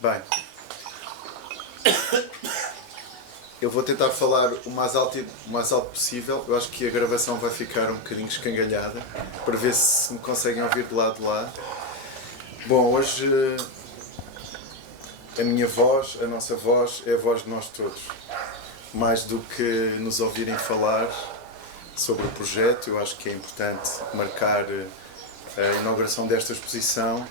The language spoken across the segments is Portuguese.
Bem, eu vou tentar falar o mais alto possível. Eu acho que a gravação vai ficar um bocadinho escangalhada, para ver se me conseguem ouvir do lado de lá. Bom, hoje a minha voz, a nossa voz, é a voz de nós todos. Mais do que nos ouvirem falar sobre o projeto, eu acho que é importante marcar a inauguração desta exposição.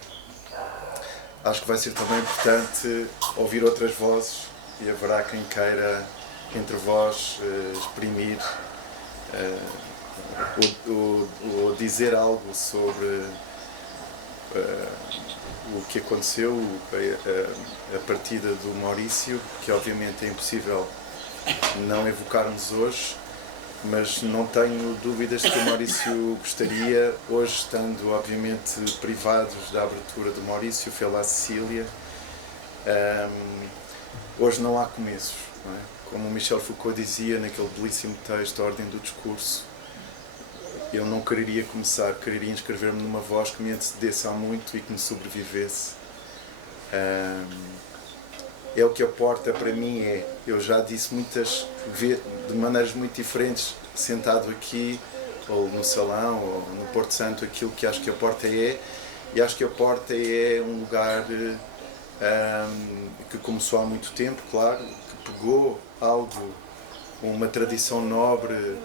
Acho que vai ser também importante ouvir outras vozes e haverá quem queira, entre vós, exprimir ou dizer algo sobre o que aconteceu, a partida do Maurício, que obviamente é impossível não evocarmos hoje, mas não tenho dúvidas que o Maurício gostaria, hoje estando obviamente privados da abertura do Maurício, pela Cecília, hoje não há começos, não é? Como o Michel Foucault dizia naquele belíssimo texto, A Ordem do Discurso, eu não quereria começar, quereria inscrever-me numa voz que me antecedesse há muito e que me sobrevivesse. É o que a porta para mim é. Eu já disse de maneiras muito diferentes, sentado aqui, ou no salão, ou no Porto Santo, aquilo que acho que a porta é. E acho que a porta é um lugar que começou há muito tempo, claro, que pegou algo, uma tradição nobre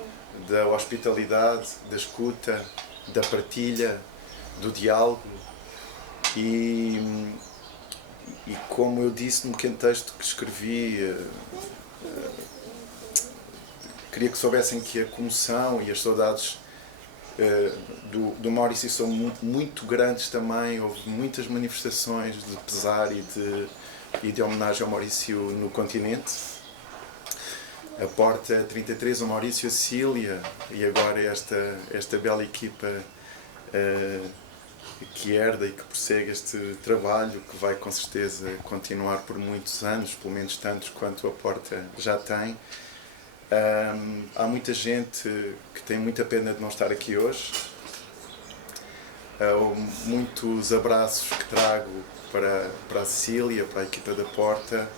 da hospitalidade, da escuta, da partilha, do diálogo. E como eu disse no pequeno texto que escrevi, queria que soubessem que a comoção e as saudades do Maurício são muito grandes também. Houve muitas manifestações de pesar e de homenagem ao Maurício no continente. A Porta 33, o Maurício, a Cecília e agora esta bela equipa que herda e que prossegue este trabalho, que vai com certeza continuar por muitos anos, pelo menos tantos quanto a Porta já tem. Há muita gente que tem muita pena de não estar aqui hoje. Muitos abraços que trago para a Cecília, para a equipa da Porta,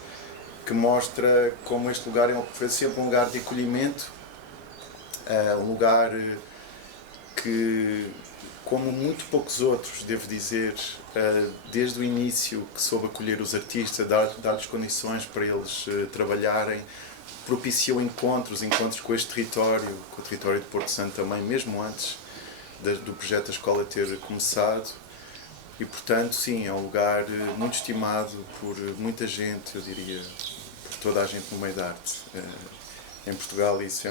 que mostra como este lugar foi sempre um lugar de acolhimento, um lugar que, como muito poucos outros, devo dizer, desde o início, que soube acolher os artistas, dar-lhes condições para eles trabalharem, propiciou encontros com este território, com o território de Porto Santo também, mesmo antes do projeto da escola ter começado. E, portanto, sim, é um lugar muito estimado por muita gente, eu diria, por toda a gente no meio da arte. Em Portugal isso é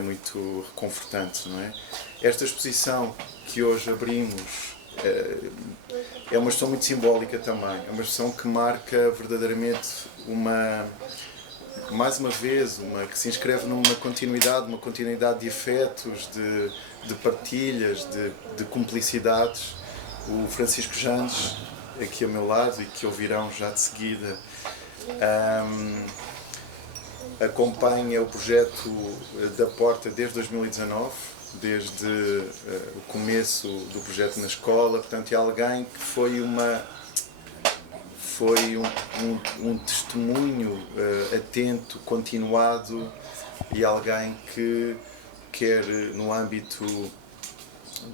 muito reconfortante, não é? Esta exposição que hoje abrimos é uma exposição muito simbólica também. É uma exposição que marca verdadeiramente mais uma vez, que se inscreve numa continuidade de afetos, de partilhas, de cumplicidades. O Francisco Jandes, aqui ao meu lado, e que ouvirão já de seguida, acompanha o projeto da Porta desde 2019, desde o começo do projeto na escola. Portanto, é alguém que foi um testemunho atento, continuado, e alguém que quer, no âmbito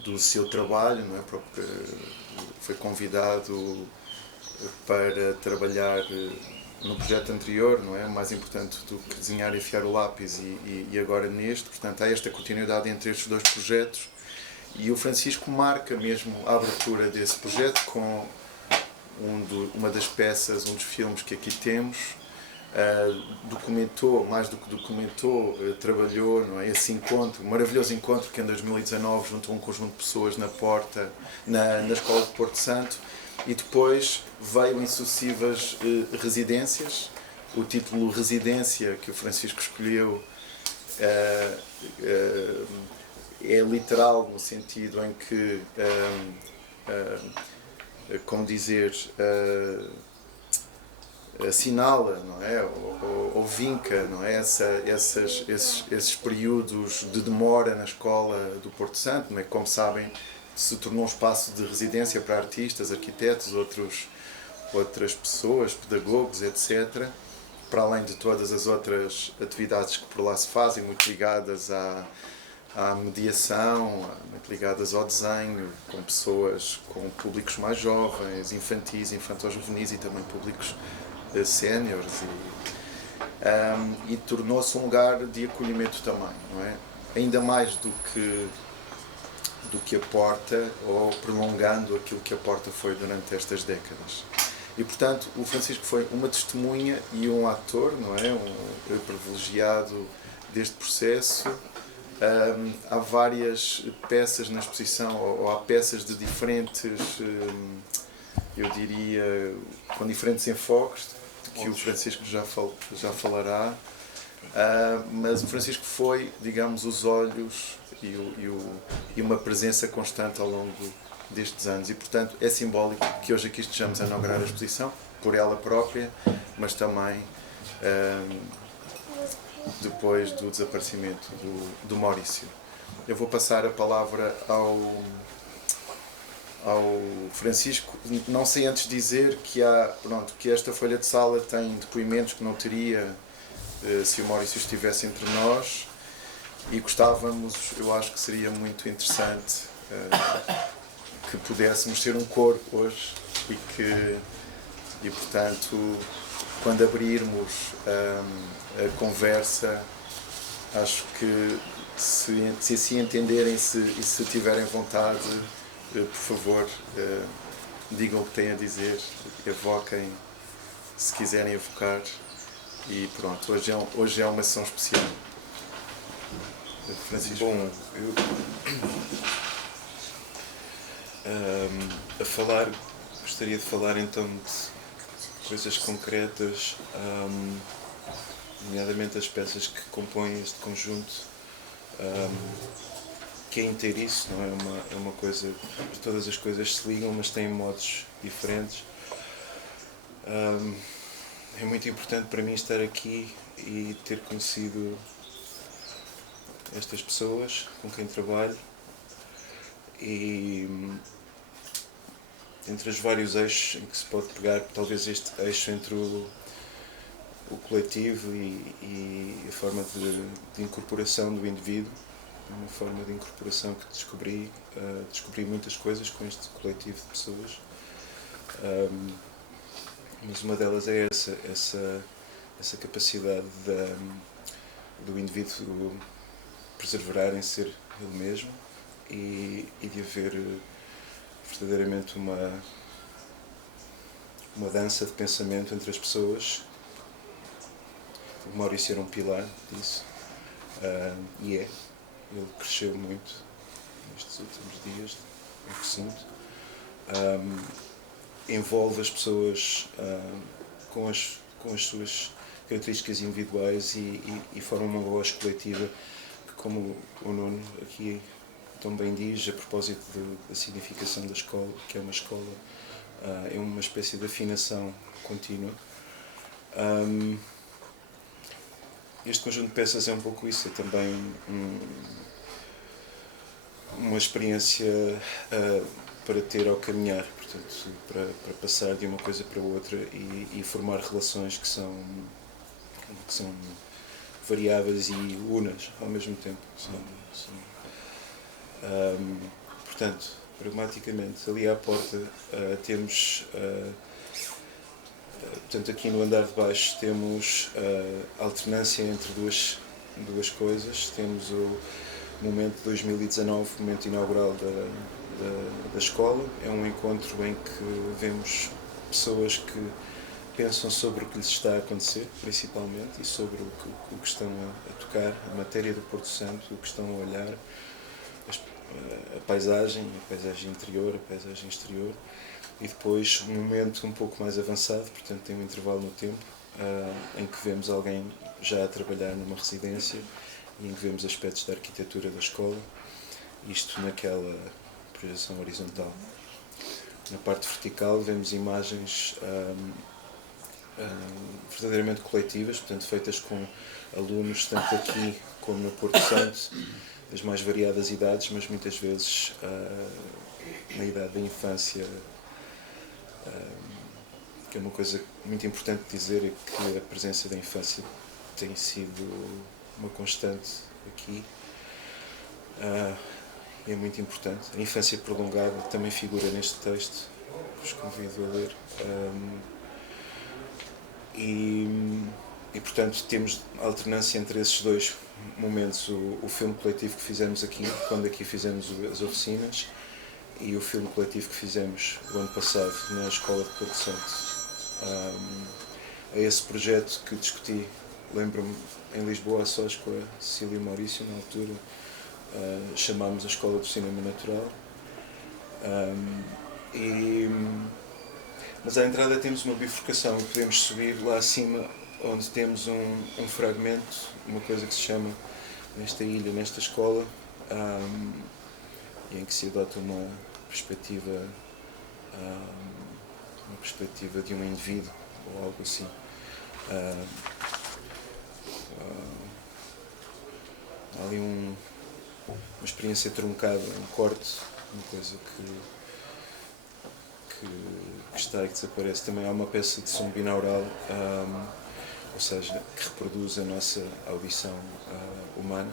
do seu trabalho, não é? Porque foi convidado para trabalhar no projeto anterior, não é? Mais importante do que desenhar e enfiar o lápis, e agora neste. Portanto, há esta continuidade entre estes dois projetos, e o Francisco marca mesmo a abertura desse projeto com uma das peças, um dos filmes que aqui temos. Documentou, mais do que documentou, trabalhou, não é? Esse encontro, um maravilhoso encontro que em 2019 juntou um conjunto de pessoas na Porta, na Escola de Porto Santo, e depois veio em sucessivas residências. O título Residência que o Francisco escolheu é literal, no sentido em que, como dizer, assinala, não é? Ou vinca, não é? Esses períodos de demora na escola do Porto Santo, não é? Como sabem, se tornou um espaço de residência para artistas, arquitetos, outras pessoas, pedagogos, etc., para além de todas as outras atividades que por lá se fazem, muito ligadas à mediação, muito ligadas ao desenho, com pessoas, com públicos mais jovens, infantis, infantos-juvenis e também públicos séniores. E tornou-se um lugar de acolhimento também, não é? Ainda mais do que a Porta, ou prolongando aquilo que a Porta foi durante estas décadas. E, portanto, o Francisco foi uma testemunha e um ator, não é? Um privilegiado deste processo. Há várias peças na exposição, ou há peças de diferentes, eu diria, com diferentes enfoques, que o Francisco já falará. Mas o Francisco foi, digamos, os olhos e uma presença constante ao longo destes anos, e portanto é simbólico que hoje aqui estejamos a inaugurar a exposição, por ela própria, mas também depois do desaparecimento do Maurício. Eu vou passar a palavra ao Francisco, não sei antes dizer que esta folha de sala tem depoimentos que não teria se o Maurício estivesse entre nós, e gostávamos, eu acho que seria muito interessante que pudéssemos ser um coro hoje e portanto, quando abrirmos a conversa, acho que se assim entenderem e se tiverem vontade, por favor, digam o que têm a dizer, evoquem se quiserem evocar, e pronto, hoje é uma sessão especial. Francisco. Bom, gostaria de falar então de coisas concretas, nomeadamente as peças que compõem este conjunto, que é inteiriço, não é? É uma coisa, todas as coisas se ligam, mas têm modos diferentes. É muito importante para mim estar aqui e ter conhecido estas pessoas com quem trabalho, e entre os vários eixos em que se pode pegar, talvez este eixo entre o coletivo e a forma de incorporação do indivíduo, uma forma de incorporação que descobri muitas coisas com este coletivo de pessoas, mas uma delas é essa capacidade do indivíduo perseverar em ser ele mesmo e de haver verdadeiramente uma dança de pensamento entre as pessoas. O Maurício era um pilar disso, e ele cresceu muito nestes últimos dias, é o que sinto. Envolve as pessoas com as suas características individuais e forma uma voz coletiva que, como o Nuno aqui tão bem diz, a propósito da significação da escola, que é uma escola, é uma espécie de afinação contínua. Este conjunto de peças é um pouco isso, é também uma experiência para ter ao caminhar, portanto, para passar de uma coisa para outra e formar relações que são variáveis e unas ao mesmo tempo. Portanto, pragmaticamente, ali à porta temos, portanto, aqui no andar de baixo temos a alternância entre duas coisas. Temos o momento de 2019, o momento inaugural da escola. É um encontro em que vemos pessoas que pensam sobre o que lhes está a acontecer, principalmente, e sobre o que estão a tocar, a matéria do Porto Santo, o que estão a olhar, a paisagem interior, a paisagem exterior, e depois um momento um pouco mais avançado, portanto tem um intervalo no tempo, em que vemos alguém já a trabalhar numa residência e em que vemos aspectos da arquitetura da escola, isto naquela projeção horizontal. Na parte vertical vemos imagens verdadeiramente coletivas, portanto feitas com alunos tanto aqui como no Porto Santo, das mais variadas idades, mas muitas vezes na idade da infância, que é uma coisa muito importante dizer, é que a presença da infância tem sido uma constante aqui. É muito importante. A infância prolongada também figura neste texto, que vos convido a ler. E portanto temos alternância entre esses dois momentos, o filme coletivo que fizemos aqui, quando aqui fizemos as oficinas, e o filme coletivo que fizemos o ano passado na Escola de Porto Santo. É esse projeto que discuti, lembro-me, em Lisboa, a sós com a Cecília e Maurício, na altura, chamámos a Escola do Cinema Natural. Mas à entrada temos uma bifurcação, podemos subir lá acima, onde temos um fragmento, uma coisa que se chama, nesta ilha, nesta escola, em que se adota uma perspectiva de um indivíduo, ou algo assim. Há ali uma experiência truncada, um corte, uma coisa que está e que desaparece. Também há uma peça de som binaural, ou seja, que reproduz a nossa audição humana,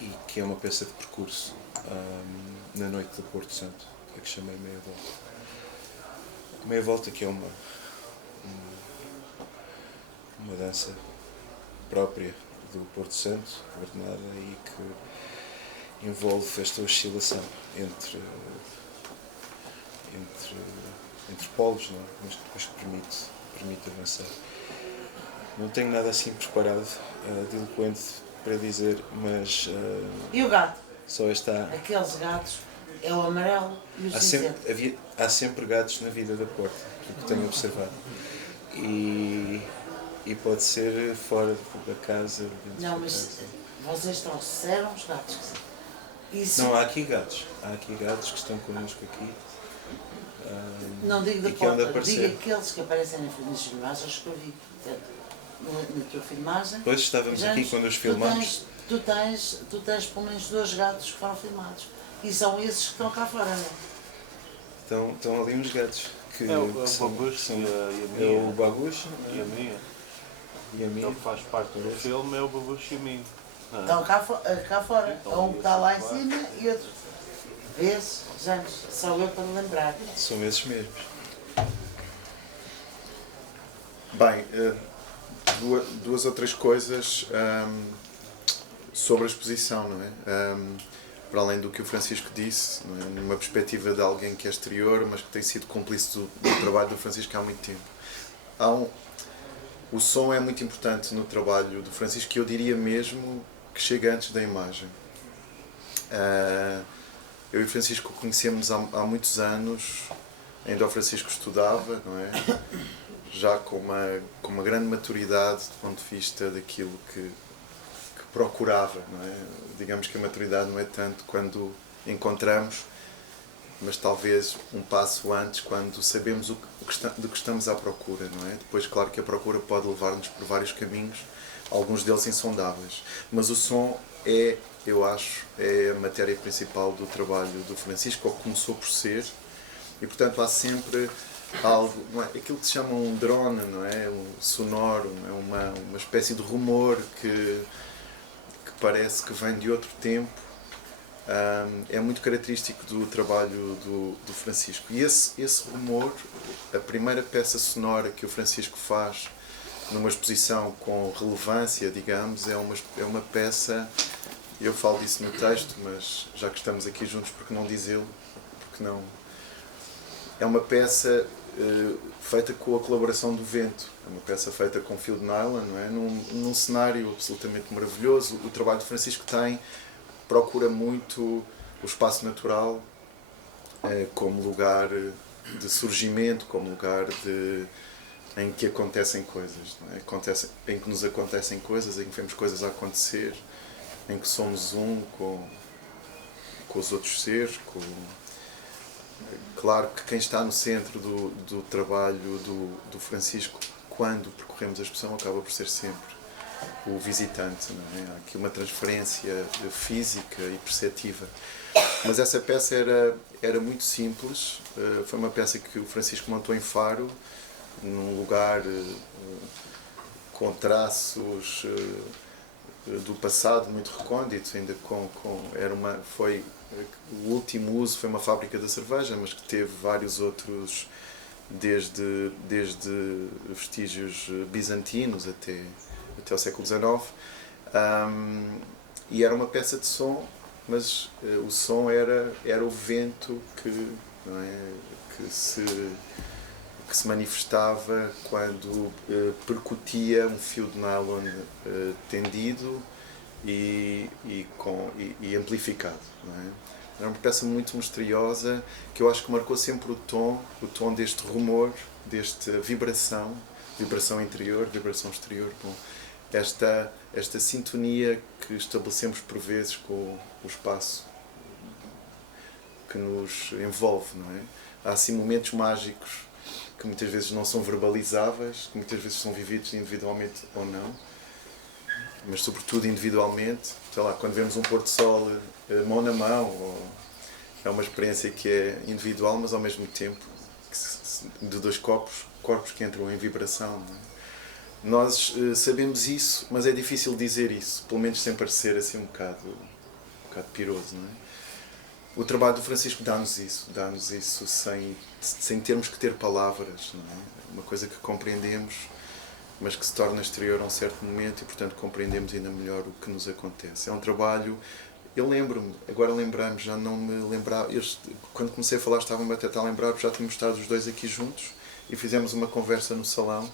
e que é uma peça de percurso na noite do Porto Santo, que chamei Meia Volta. Meia Volta, que é uma dança própria do Porto Santo, ordenada, e que envolve esta oscilação entre polos, não é? Mas depois permite avançar. Não tenho nada assim preparado, de eloquente para dizer, mas... E o gato? Só está... Aqueles gatos, é o amarelo e o cinzento. Há sempre gatos na vida da Porta, que tenho observado. E pode ser fora da casa. Não, mas vocês trouxeram os gatos. Isso... Não, há aqui gatos. Há aqui gatos que estão connosco aqui. Não digo da Porta, digo aqueles que aparecem nas filmagens que eu vi. Na tua filmagem. Pois estávamos aqui quando os filmamos. Tu tens pelo menos 2 gatos que foram filmados. E são esses que estão cá fora, não é? Estão ali uns gatos. É o Babucho e a Mia. É o Babucho e a Mia. E a Mia. Ele faz parte do filme, é o Babucho e a Mia. Estão cá fora. Então, Um está lá em cima e outro. Vês, James? Só eu para me lembrar. São esses mesmos. Bem, duas ou três coisas sobre a exposição, não é? Para além do que o Francisco disse, não é? Numa perspectiva de alguém que é exterior, mas que tem sido cúmplice do trabalho do Francisco há muito tempo. O som é muito importante no trabalho do Francisco, e eu diria mesmo que chega antes da imagem. Eu e o Francisco conhecemos há muitos anos, ainda o Francisco estudava, não é? Já com uma grande maturidade do ponto de vista daquilo que procurava, não é? Digamos que a maturidade não é tanto quando encontramos, mas talvez um passo antes, quando sabemos do que estamos à procura, não é? Depois, claro que a procura pode levar-nos por vários caminhos, alguns deles insondáveis, mas o som eu acho, é a matéria principal do trabalho do Francisco, ou começou por ser, e portanto há sempre algo, não é? Aquilo que se chama um drone, não é? Um sonoro, é uma espécie de rumor que parece que vem de outro tempo. É muito característico do trabalho do Francisco. E esse rumor, a primeira peça sonora que o Francisco faz numa exposição com relevância, digamos, é uma peça, eu falo disso no texto, mas já que estamos aqui juntos, por que não dizê-lo? Porque não? É uma peça feita com a colaboração do vento. É uma peça feita com fio de nylon, não é? Num cenário absolutamente maravilhoso. O trabalho de Francisco procura muito o espaço natural como lugar de surgimento, como lugar em que acontecem coisas, não é? Em que nos acontecem coisas, em que vemos coisas a acontecer, em que somos um com os outros seres. Claro que quem está no centro do trabalho do Francisco, quando percorremos a exposição, acaba por ser sempre o visitante, não é? Há aqui uma transferência física e perceptiva. Mas essa peça era muito simples, foi uma peça que o Francisco montou em Faro, num lugar com traços do passado muito recôndito, ainda o último uso foi uma fábrica de cerveja, mas que teve vários outros, desde vestígios bizantinos até o século XIX. E era uma peça de som, mas o som era o vento não é, que se manifestava quando percutia um fio de nylon tendido e amplificado. Não é? Era uma peça muito misteriosa que eu acho que marcou sempre o tom deste rumor, desta vibração interior, vibração exterior. Bom, esta sintonia que estabelecemos por vezes com o espaço que nos envolve, não é? Há assim momentos mágicos que muitas vezes não são verbalizáveis, que muitas vezes são vividos individualmente ou não, mas sobretudo individualmente. Sei lá, quando vemos um pôr do sol mão na mão, é uma experiência que é individual, mas ao mesmo tempo de dois corpos que entram em vibração. Não é? Nós sabemos isso, mas é difícil dizer isso, pelo menos sem parecer assim um bocado piroso, não é? O trabalho do Francisco dá-nos isso sem termos que ter palavras, não é? Uma coisa que compreendemos, mas que se torna exterior a um certo momento e, portanto, compreendemos ainda melhor o que nos acontece. É um trabalho, eu lembro-me, agora lembramos, já não me lembrava, quando comecei a falar estava-me a tentar lembrar, já tínhamos estado os dois aqui juntos e fizemos uma conversa no salão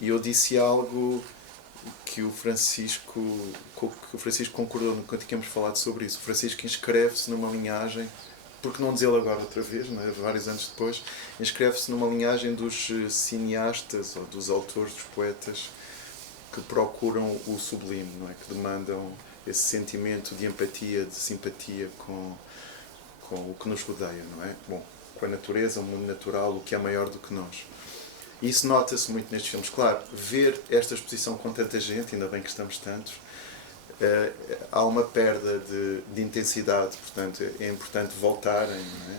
e eu disse algo que o Francisco concordou quando tínhamos falado sobre isso. O Francisco inscreve-se numa linhagem, porque não dizê-lo agora outra vez, não é? Vários anos depois, inscreve-se numa linhagem dos cineastas ou dos autores, dos poetas que procuram o sublime, não é? Que demandam esse sentimento de empatia, de simpatia com o que nos rodeia, não é? Bom, com a natureza, o mundo natural, o que é maior do que nós. E isso nota-se muito nestes filmes. Claro, ver esta exposição com tanta gente, ainda bem que estamos tantos, há uma perda de intensidade, portanto é importante voltarem, não é?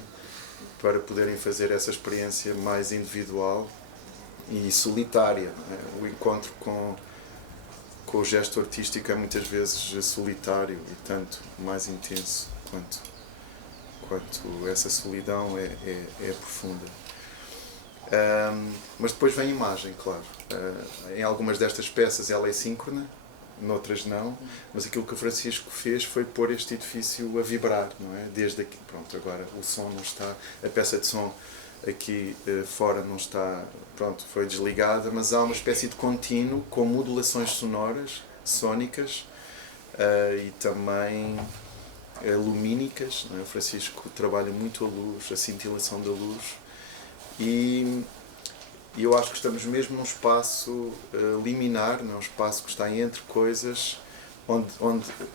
Para poderem fazer essa experiência mais individual e solitária. Não é? O encontro com o gesto artístico é muitas vezes solitário e tanto mais intenso quanto essa solidão é profunda. Mas depois vem a imagem, claro. Em algumas destas peças ela é síncrona, noutras não, mas aquilo que o Francisco fez foi pôr este edifício a vibrar, não é? Desde aqui, pronto, agora o som não está, a peça de som aqui fora não está, pronto, foi desligada, mas há uma espécie de contínuo com modulações sonoras, sónicas e também lumínicas, não é? O Francisco trabalha muito a luz, a cintilação da luz. E eu acho que estamos mesmo num espaço liminar, num espaço que está entre coisas,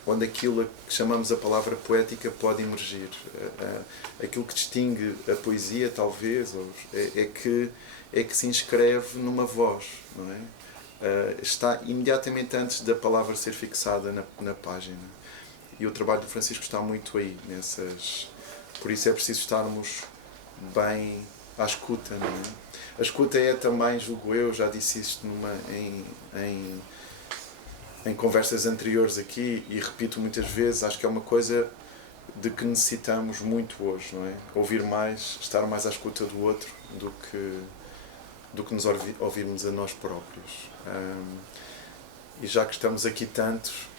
onde aquilo que chamamos a palavra poética pode emergir. Aquilo que distingue a poesia, talvez, é que se inscreve numa voz, não é? Está imediatamente antes da palavra ser fixada na página. E o trabalho do Francisco está muito aí, por isso é preciso estarmos bem à escuta, não é? A escuta é também, julgo eu, já disse isto em conversas anteriores aqui e repito muitas vezes, acho que é uma coisa de que necessitamos muito hoje, não é? Ouvir mais, estar mais à escuta do outro do que nos ouvirmos a nós próprios. E já que estamos aqui tantos,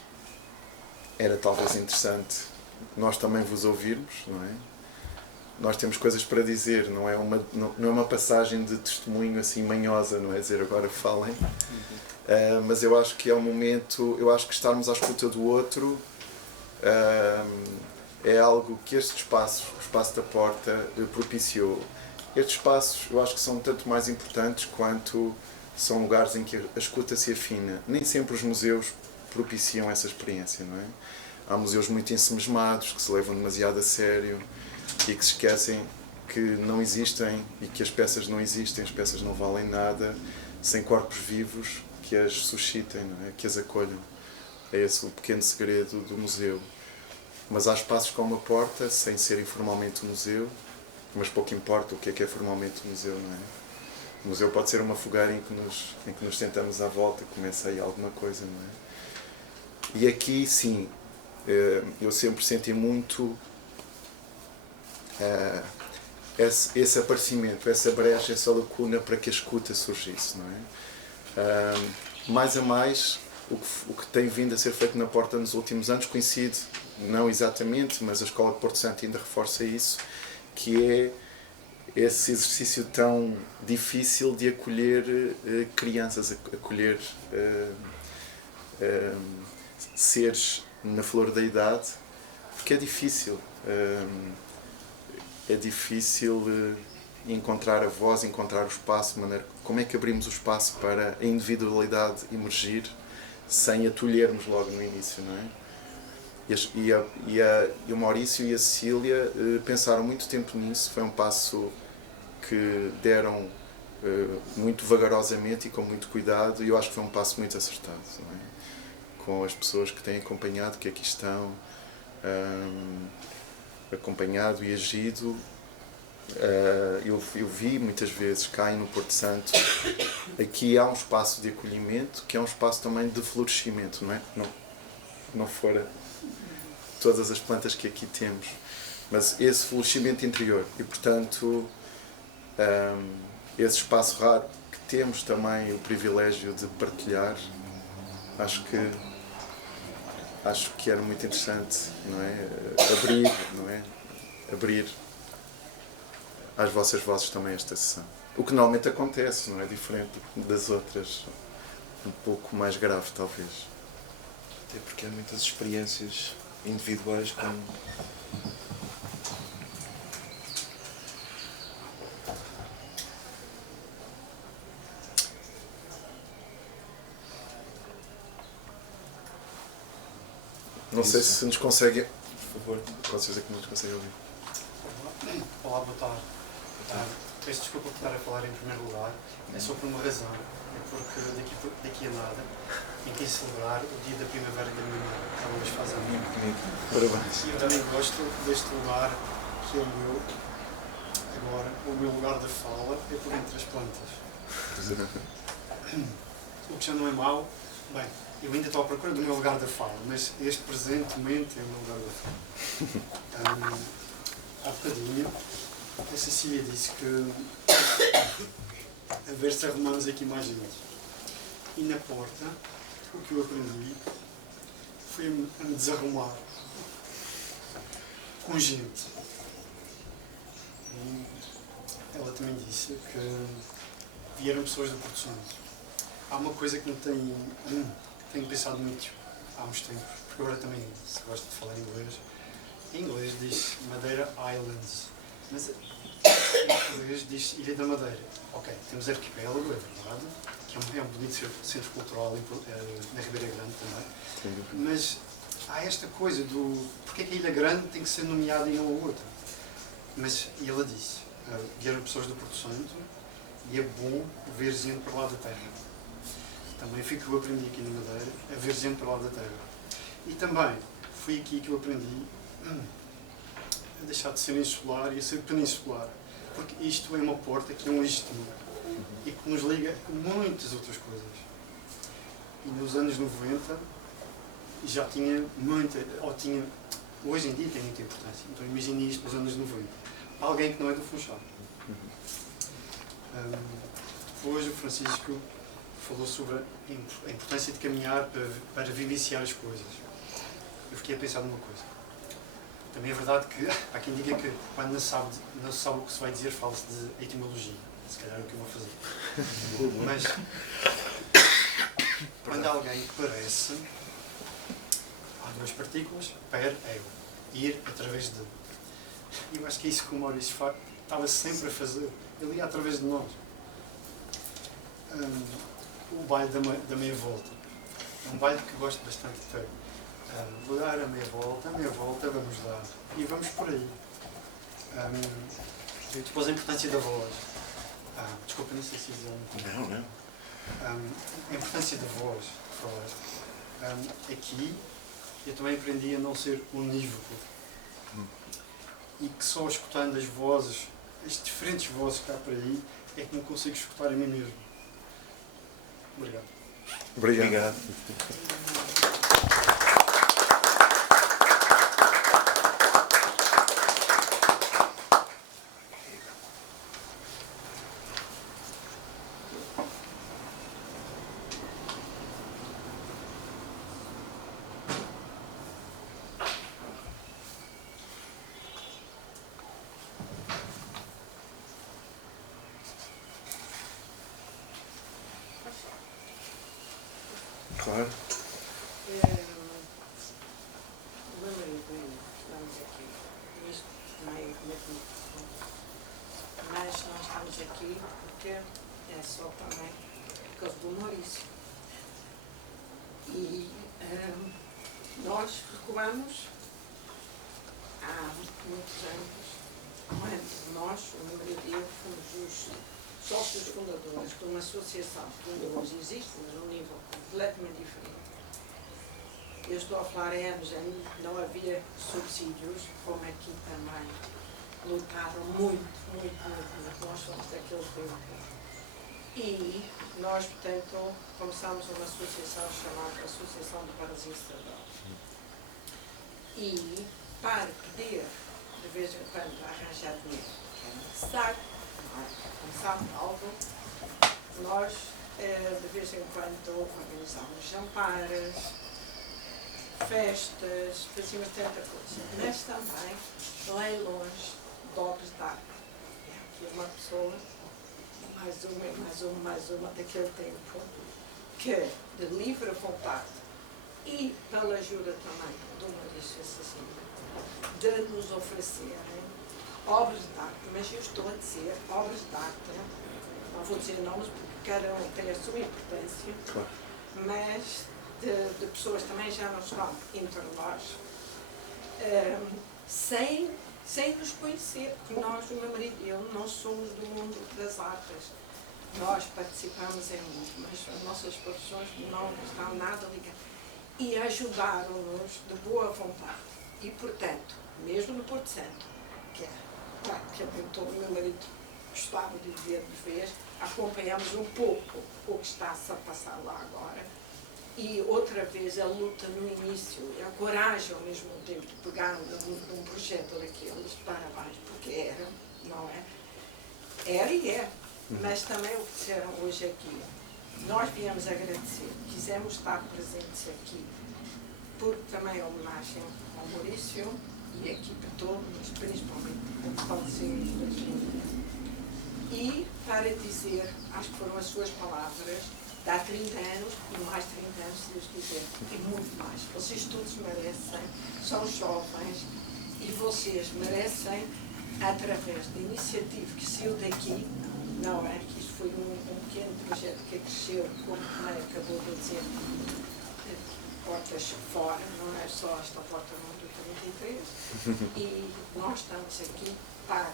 era talvez interessante nós também vos ouvirmos, não é? Nós temos coisas para dizer, não é uma passagem de testemunho assim manhosa, não é dizer agora falem, mas eu acho que é um momento, eu acho que estarmos à escuta do outro é algo que este espaço, o espaço da porta, propiciou. Estes espaços eu acho que são tanto mais importantes quanto são lugares em que a escuta se afina. Nem sempre os museus propiciam essa experiência, não é? Há museus muito ensimismados, que se levam demasiado a sério e que se esquecem que não existem e que as peças não existem, as peças não valem nada sem corpos vivos que as suscitem, não é? Que as acolham. É esse o pequeno segredo do museu. Mas há espaços como a porta, sem serem formalmente um museu, mas pouco importa o que é formalmente um museu, não é? O museu pode ser uma fogueira em que nos sentamos à volta, começa aí alguma coisa, não é? E aqui, sim, eu sempre senti muito esse aparecimento, essa brecha, essa lacuna para que a escuta surgisse, não é? Mais a mais, o que tem vindo a ser feito na Porta nos últimos anos coincide, não exatamente, mas a Escola de Porto Santo ainda reforça isso, que é esse exercício tão difícil de acolher crianças, acolher seres na flor da idade, porque é difícil. É difícil encontrar a voz, encontrar o espaço, como é que abrimos o espaço para a individualidade emergir sem a tolhermos logo no início, não é? E o Maurício e a Cecília pensaram muito tempo nisso, foi um passo que deram muito vagarosamente e com muito cuidado, e eu acho que foi um passo muito acertado, não é? Com as pessoas que têm acompanhado, que aqui estão, acompanhado e agido. Eu vi muitas vezes cá no Porto Santo, aqui há um espaço de acolhimento que é um espaço também de florescimento, não é? Não fora todas as plantas que aqui temos, mas esse florescimento interior e, portanto, esse espaço raro que temos também o privilégio de partilhar, acho que era muito interessante, não é? Abrir às vossas vozes também esta sessão. O que normalmente acontece, não é? Diferente das outras, um pouco mais grave, talvez. Até porque há muitas experiências individuais com... Não sei se nos consegue... Por favor. Posso dizer que não nos consegue ouvir. Olá, boa tarde. Peço desculpa por estar a falar em primeiro lugar. É só por uma razão. É porque daqui a nada, em que celebrar o dia da primavera da minha mãe, que ela hoje faz anos. Parabéns. E eu também gosto deste lugar, que é o meu, agora, o meu lugar de fala, é por entre as plantas. O que já não é mau. Bem, eu ainda estou à procura do meu lugar de fala, mas este presente momento é o meu lugar de fala. Há bocadinho, a Cecília disse que a ver se arrumamos aqui mais gente. E na porta, o que eu aprendi foi a me desarrumar com gente. E ela também disse que vieram pessoas do Porto Santo. Há uma coisa que tenho pensado muito há uns tempos, porque agora também se gosta de falar inglês. Em inglês diz Madeira Islands, mas em inglês diz Ilha da Madeira. Ok, temos arquipélago, é verdade, que é um bonito centro cultural na Ribeira Grande também, mas há esta coisa do porque é que a Ilha Grande tem que ser nomeada e não a outra. Mas ela disse, vieram pessoas do Porto Santo e é bom ver gente para lá da terra. Também foi que eu aprendi aqui na Madeira, a ver gente para lá da terra. E também foi aqui que eu aprendi a deixar de ser insular e a ser peninsular, porque isto é uma porta que é um istmo e que nos liga a muitas outras coisas. E nos anos 90 já tinha muita, hoje em dia tem muita importância. Então imagine isto nos anos 90. Alguém que não é do Funchal. Depois o Francisco falou sobre a importância de caminhar para vivenciar as coisas. Eu fiquei a pensar numa coisa. Também é verdade que há quem diga que quando não se sabe o que se vai dizer, fala-se de etimologia. Se calhar é o que eu vou fazer. Mas quando alguém parece, há duas partículas, per, ego. Ir através de. E eu acho que é isso que o Maurício estava sempre a fazer. Ele ia através de nós. O baile da meia volta. É um baile que gosto bastante de ter. Vou dar a meia volta, vamos dar. E vamos por aí. E depois a importância da voz. Desculpa, não sei se Não. a importância da voz, falar. Aqui eu também aprendi a não ser unívoco. E que só escutando as vozes, as diferentes vozes que há por aí, é que não consigo escutar a mim mesmo. Obrigado. Obrigado. Claro. O meu marido e eu estamos aqui, isto também é como mas nós estamos aqui porque é só também por causa do Maurício. E nós recuamos há muitos anos, nós, o meu marido e eu, fomos os sócios fundadores de uma associação que ainda hoje existe, mas num nível completamente diferente. Eu estou a falar há anos, não havia subsídios, como aqui também lutaram muito. Nós somos daquele tempo. E nós, portanto, começámos uma associação chamada Associação de Paralisia Cerebral. E para poder, de vez em quando, arranjar dinheiro, que era necessário, começar algo, nós, de vez em quando, organizávamos jantares, festas, fazíamos tanta coisa, mas também leilões de obras de arte. Aqui uma pessoa, mais uma daquele tempo, que de livre vontade e pela ajuda também do Maurício Assassino, de nos oferecerem obras de arte, mas eu estou a dizer obras de arte, não vou dizer nomes porque cada um tem a sua importância, claro. Mas de pessoas também já não estão entre nós, sem nos conhecer, porque nós, o meu marido e eu, não somos do mundo das artes. Nós participamos em muito, mas as nossas profissões não estão nada ligadas. E ajudaram-nos de boa vontade. E, portanto, mesmo no Porto Santo, que é praticamente o meu marido gostava de ver de vez, acompanhamos um pouco o que está-se a passar lá agora. E outra vez a luta no início, a coragem ao mesmo tempo de pegar num projeto daqueles, parabéns, porque era, não é? Era e é. Mas também o que disseram hoje aqui, nós viemos agradecer, quisemos estar presentes aqui, porque também é homenagem ao Maurício e a equipa toda, mas principalmente porque falecemos da gente. E para dizer, acho que foram as suas palavras, de há 30 anos e mais 30 anos, se Deus quiser, e muito mais. Vocês todos merecem, são jovens e vocês merecem, através da iniciativa que saiu daqui, não é? Que isto foi um pequeno projeto que cresceu, como também acabou de dizer, portas fora, não é só esta porta número 33, e nós estamos aqui para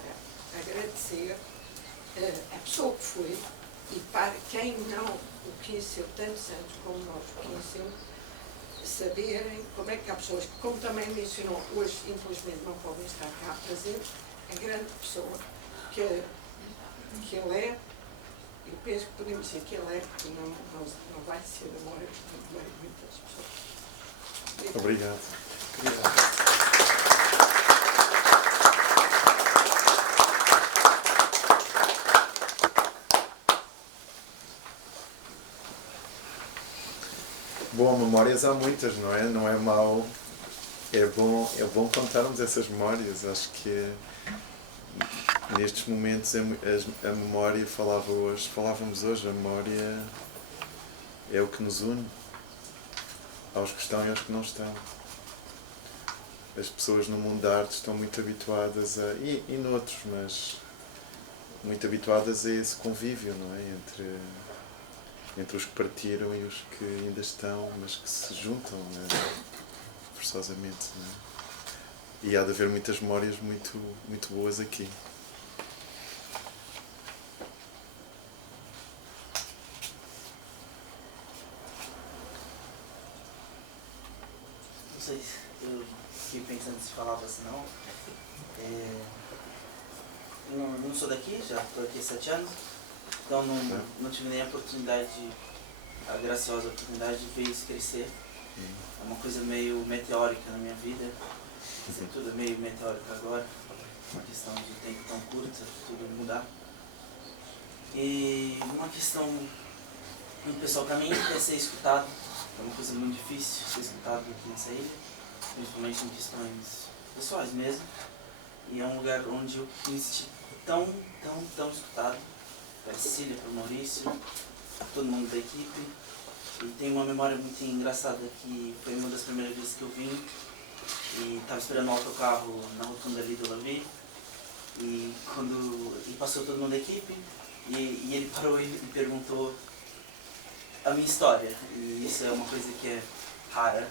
agradecer a pessoa que foi e para quem não o conheceu tantos anos como nós o conhecemos, saberem como é que há pessoas que, como também mencionou, hoje infelizmente não podem estar cá presentes, a grande pessoa que ele é, eu penso que podemos dizer que ele é, porque não vai ser a memória de muitas pessoas. Obrigado. Bom, memórias há muitas, não é? Não é mau. É bom contarmos essas memórias. Acho que nestes momentos a memória falávamos hoje, a memória é o que nos une aos que estão e aos que não estão. As pessoas no mundo da arte estão muito habituadas e noutros, mas muito habituadas a esse convívio, não é? Entre os que partiram e os que ainda estão, mas que se juntam, não é? Forçosamente, não é? E há de haver muitas memórias muito boas aqui. Não sei, eu fiquei pensando se falava assim, não. Não sou daqui, já estou aqui há 7 anos. Então não tive nem a oportunidade, a graciosa oportunidade de ver isso crescer. É uma coisa meio meteórica na minha vida. Tudo é meio meteórico agora. Uma questão de tempo tão curto, tudo mudar. E uma questão, um pessoal caminho que é ser escutado. É uma coisa muito difícil ser escutado aqui nessa ilha, principalmente em questões pessoais mesmo. E é um lugar onde eu me senti tão escutado. Para a Cecília, para o Maurício, todo mundo da equipe. E tem uma memória muito engraçada que foi uma das primeiras vezes que eu vim e estava esperando o autocarro na rotunda ali do Lavi. E passou todo mundo da equipe e ele parou e perguntou a minha história. E isso é uma coisa que é rara.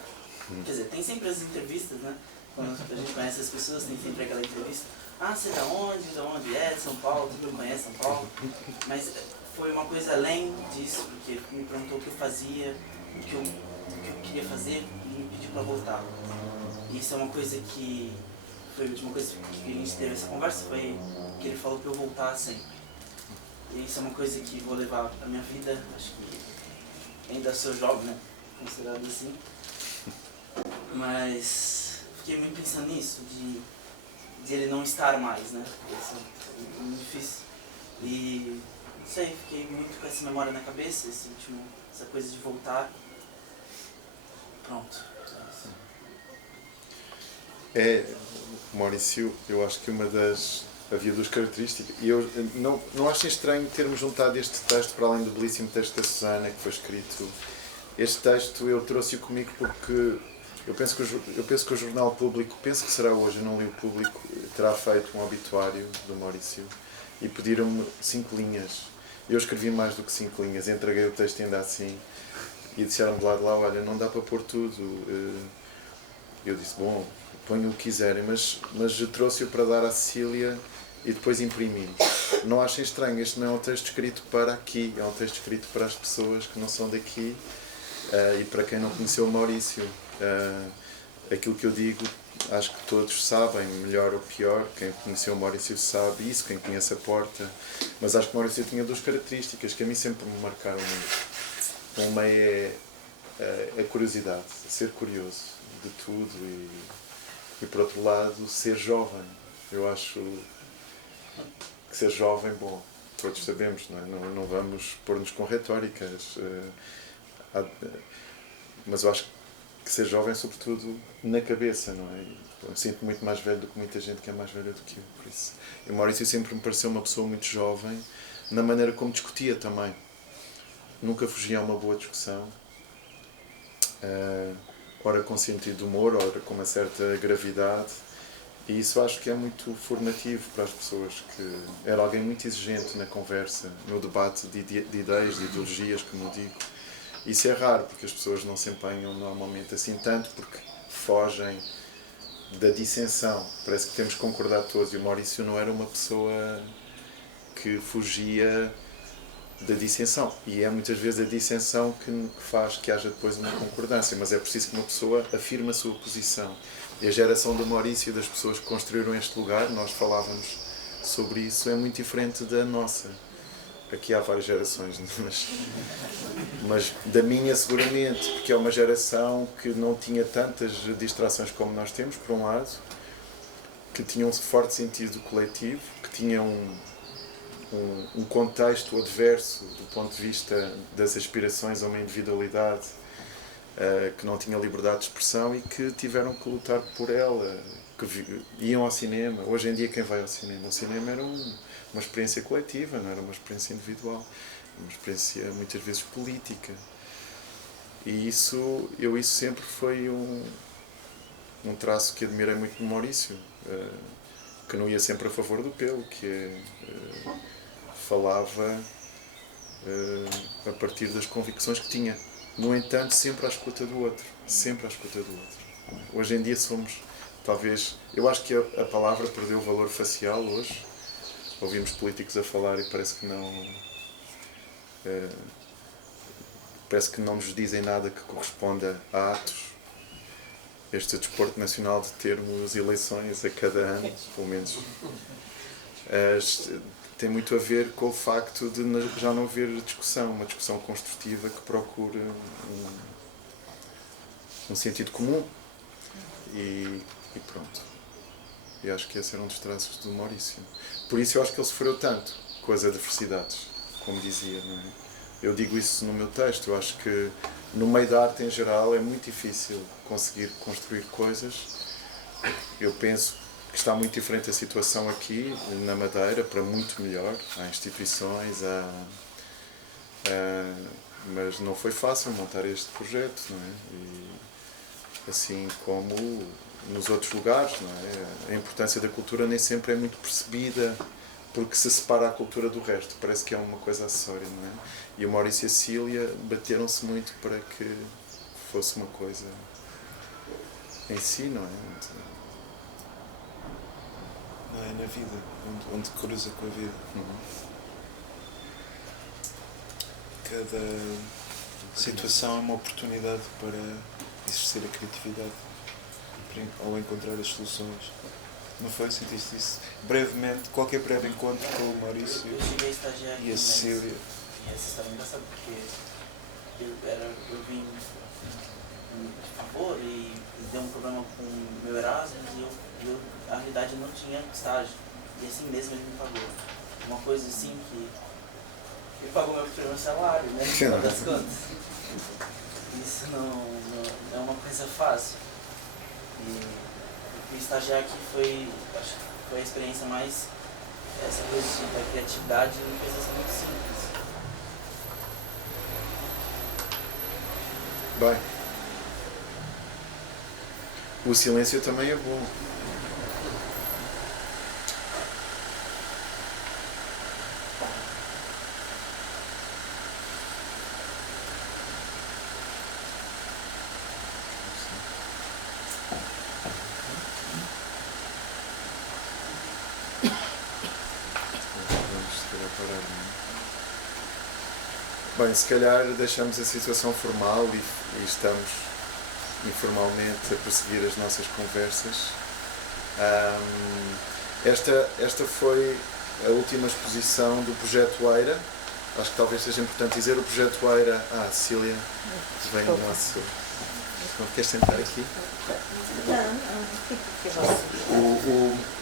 Quer dizer, tem sempre as entrevistas, né? Quando a gente conhece as pessoas, tem sempre aquela entrevista. Ah, você é da onde? Da onde é? De São Paulo? Todo mundo conhece São Paulo? Mas foi uma coisa além disso, porque me perguntou o que eu fazia, o que eu queria fazer e me pediu para voltar. E isso é uma coisa que foi a última coisa que a gente teve essa conversa, foi que ele falou para eu voltar sempre. E isso é uma coisa que vou levar para minha vida, acho que ainda sou jovem, né? Considerado assim. Mas fiquei muito pensando nisso, de ele não estar mais, né? Isso é muito difícil. E não sei, fiquei muito com essa memória na cabeça, essa coisa de voltar. Pronto. Maurício, eu acho que havia duas características, e eu não acho estranho termos juntado este texto, para além do belíssimo texto da Susana, que foi escrito. Este texto eu trouxe-o comigo porque eu penso que o Jornal Público, penso que será hoje, eu não li o Público, terá feito um obituário do Maurício e pediram-me 5 linhas. Eu escrevi mais do que 5 linhas, entreguei o texto ainda assim e disseram-me de lá, olha, não dá para pôr tudo. Eu disse, bom, ponham o que quiserem, mas trouxe-o para dar à Cecília e depois imprimi. Não achem estranho, este não é um texto escrito para aqui, é um texto escrito para as pessoas que não são daqui e para quem não conheceu o Maurício. Aquilo que eu digo, acho que todos sabem, melhor ou pior, quem conheceu o Maurício sabe isso, quem conhece a Porta, mas acho que o Maurício tinha duas características que a mim sempre me marcaram muito. Uma é a curiosidade, ser curioso de tudo e por outro lado, ser jovem. Eu acho que ser jovem, bom, todos sabemos, não é? Não vamos pôr-nos com retóricas, mas eu acho que ser jovem, sobretudo, na cabeça, não é? Eu me sinto muito mais velho do que muita gente que é mais velha do que eu, por isso. E o Maurício sempre me pareceu uma pessoa muito jovem, na maneira como discutia também. Nunca fugia a uma boa discussão, ora com sentido de humor, ora com uma certa gravidade, e isso acho que é muito formativo para as pessoas, que era alguém muito exigente na conversa, no debate de ideias, de ideologias, como eu digo. Isso é raro, porque as pessoas não se empenham normalmente assim tanto, porque fogem da dissensão. Parece que temos que concordar todos, e o Maurício não era uma pessoa que fugia da dissensão. E é muitas vezes a dissensão que faz que haja depois uma concordância, mas é preciso que uma pessoa afirme a sua posição. E a geração do Maurício, das pessoas que construíram este lugar, nós falávamos sobre isso, é muito diferente da nossa. Aqui há várias gerações, mas da minha seguramente, porque é uma geração que não tinha tantas distrações como nós temos, por um lado, que tinha um forte sentido coletivo, que tinha um contexto adverso do ponto de vista das aspirações a uma individualidade que não tinha liberdade de expressão e que tiveram que lutar por ela, que iam ao cinema. Hoje em dia quem vai ao cinema? O cinema era uma experiência coletiva, não era uma experiência individual, uma experiência muitas vezes política. E isso sempre foi um traço que admirei muito no Maurício, que não ia sempre a favor do pelo, que falava a partir das convicções que tinha. No entanto, sempre à escuta do outro. Sempre à escuta do outro. Hoje em dia somos, talvez, eu acho que a palavra perdeu o valor facial hoje. Ouvimos políticos a falar e parece que não nos dizem nada que corresponda a atos. Este desporto nacional de termos eleições a cada ano, pelo menos, tem muito a ver com o facto de já não haver discussão, uma discussão construtiva que procure um sentido comum e pronto. E acho que esse era um dos traços do Maurício. Por isso eu acho que ele sofreu tanto com as adversidades, como dizia, não é? Eu digo isso no meu texto, eu acho que no meio da arte em geral é muito difícil conseguir construir coisas. Eu penso que está muito diferente a situação aqui na Madeira, para muito melhor. Há instituições, mas não foi fácil montar este projeto, não é? E, assim como nos outros lugares, não é? A importância da cultura nem sempre é muito percebida porque se separa a cultura do resto, parece que é uma coisa acessória, não é? E o Maurício e a Cília bateram-se muito para que fosse uma coisa em si, não é? Não é na vida, onde cruza com a vida. Cada situação é uma oportunidade para exercer a criatividade ao encontrar as soluções. Não foi? Sentiste isso? Brevemente, qualquer breve encontro com o Maurício e a Cecília. E essa história é engraçada porque eu vim de favor e deu um problema com o meu Erasmus e eu na realidade não tinha estágio. E assim mesmo ele me pagou. Uma coisa assim que ele pagou meu primeiro salário, né? No final das contas. Isso não é uma coisa fácil. E estagiar aqui acho que foi a experiência mais, essa coisa da criatividade em coisas muito simples. Bem, o silêncio também é bom. Bem, se calhar deixamos a situação formal e estamos informalmente a prosseguir as nossas conversas. Esta foi a última exposição do Projeto Eira. Acho que talvez seja importante dizer o Projeto Eira. Cecília, vem o nosso... Queres sentar aqui?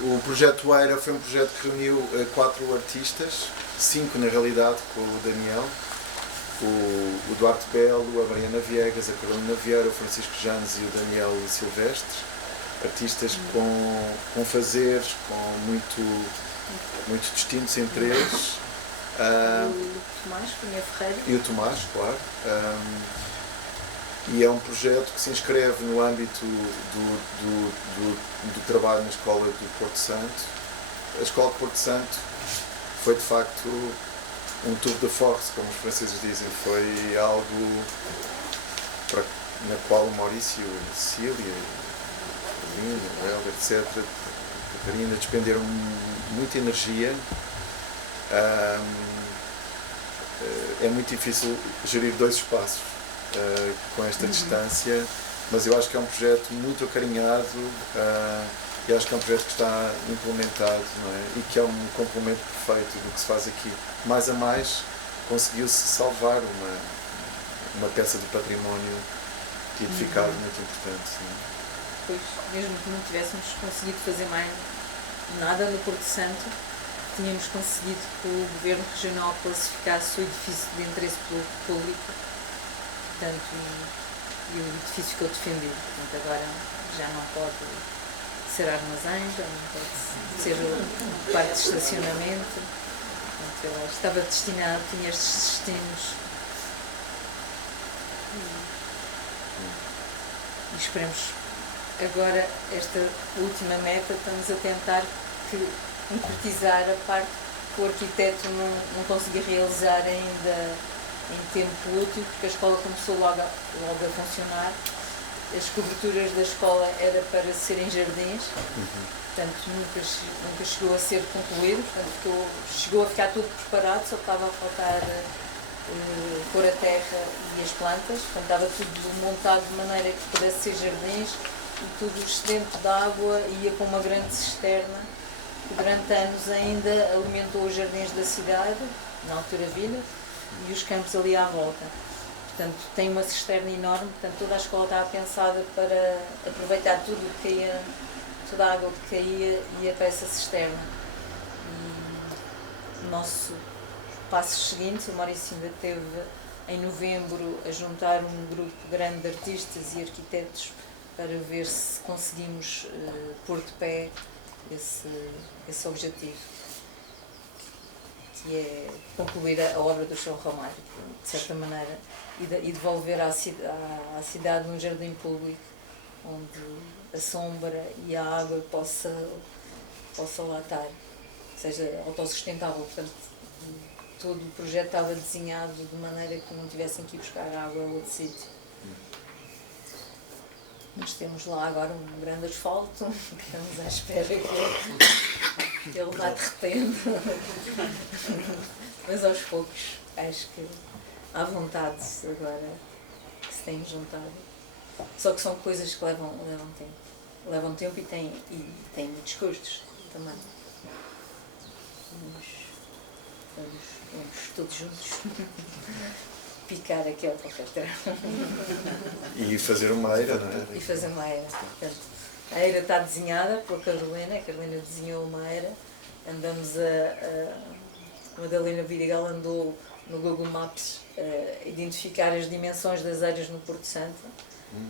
O Projeto Eira foi um projeto que reuniu 4 artistas, 5 na realidade, com o Daniel, o Duarte Belo, a Mariana Viegas, a Carolina Vieira, o Francisco Janes e o Daniel Silvestre, artistas com fazeres, com muito distintos entre eles. O Tomás Cunha Ferreira. E o Tomás, claro. E é um projeto que se inscreve no âmbito do trabalho na Escola do Porto Santo. A Escola de Porto Santo foi de facto um tour de force, como os franceses dizem. Foi algo na qual o Maurício, a Cecília, o Lino, o Helder, etc., a Catarina despenderam muita energia. É muito difícil gerir 2 espaços com esta distância, mas eu acho que é um projeto muito acarinhado e acho que é um projeto que está implementado, não é? E que é um complemento perfeito do que se faz aqui. Mais a mais, conseguiu-se salvar uma peça de património edificado muito importante. Não é? Pois, mesmo que não tivéssemos conseguido fazer mais nada no Porto Santo, tínhamos conseguido que o Governo Regional classificasse o edifício de interesse público, portanto, e o edifício que eu defendi. Portanto, agora já não pode ser armazém, já não pode ser um parque de estacionamento. Portanto, estava destinado, tinha estes destinos. E esperemos agora, esta última meta, estamos a tentar concretizar a parte que o arquiteto não conseguia realizar ainda em tempo útil, porque a escola começou logo a funcionar. As coberturas da escola era para serem jardins, portanto nunca chegou a ser concluído, portanto chegou a ficar tudo preparado, só estava a faltar pôr a terra e as plantas, portanto estava tudo montado de maneira que pudesse ser jardins e tudo excedente de água ia com uma grande cisterna que durante anos ainda alimentou os jardins da cidade, na altura vila, e os campos ali à volta. Portanto, tem uma cisterna enorme, portanto toda a escola estava pensada para aproveitar tudo o que caía, toda a água que caía ia para essa cisterna. E o nosso passo seguinte, o Maurício ainda teve em novembro a juntar um grupo grande de artistas e arquitetos para ver se conseguimos pôr de pé esse objetivo, que é concluir a obra do João Ramalho, de certa maneira, e devolver à cidade um jardim público onde a sombra e a água possa lá estar, seja autossustentável. Portanto, todo o projeto estava desenhado de maneira que não tivessem que ir buscar água a outro sítio. Nós temos lá agora um grande asfalto, que estamos à espera que ele vá derretendo. Mas aos poucos, acho que há vontade agora que se tem juntado. Só que são coisas que levam tempo. Levam tempo e têm muitos custos também. Vamos todos juntos picar aqui ao café. E fazer uma eira, não é? E fazer uma eira. Portanto, a eira está desenhada pela Carolina, a Carolina desenhou uma eira. Andamos a Madalena Vidigal andou no Google Maps a identificar as dimensões das eiras no Porto Santo.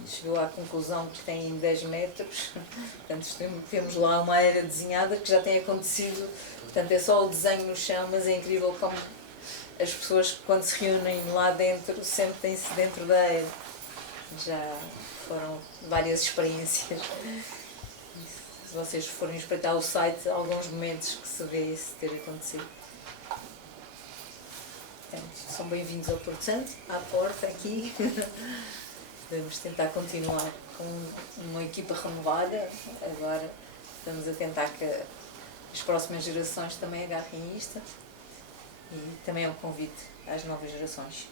Chegou à conclusão que tem 10 metros. Portanto, temos lá uma eira desenhada que já tem acontecido. Portanto, é só o desenho no chão, mas é incrível como as pessoas, quando se reúnem lá dentro, sentem-se dentro da eira. Já foram várias experiências. Se vocês forem espreitar o site, há alguns momentos que se vê isso ter acontecido. Portanto, são bem-vindos ao Porto Santo, à porta aqui. Vamos tentar continuar com uma equipa renovada. Agora estamos a tentar que as próximas gerações também agarrem isto. E também é um convite às novas gerações.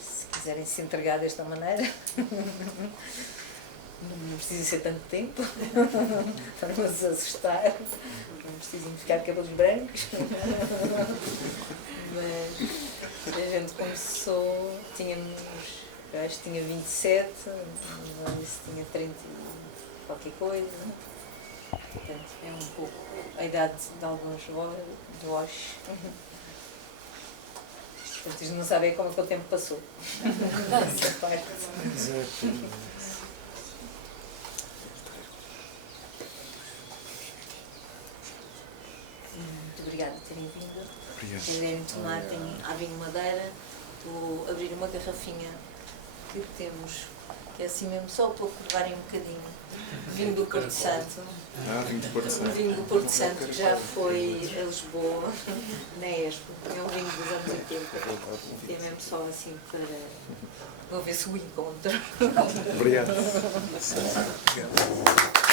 Se quiserem se entregar desta maneira, não precisa ser tanto tempo para não se assustar. Não precisam ficar de cabelos brancos. Mas a gente começou, eu acho que tinha 27, isso tinha 30 e qualquer coisa. Portanto, é um pouco a idade de alguns de vós. Portanto, eles não sabem como é que o tempo passou. Essa parte. Muito obrigada por terem vindo. Obrigado. Querem tomar, tem a vinho Madeira. Vou abrir uma garrafinha que temos, que é assim mesmo, só para provarem um bocadinho. Vinho do Porto Santo. Vinho do Porto Santo. Vinho do Porto Santo, que já foi a Lisboa, na Expo. É um vinho dos anos 80. É mesmo só assim para... Vou ver se o encontro. Obrigado. Obrigado.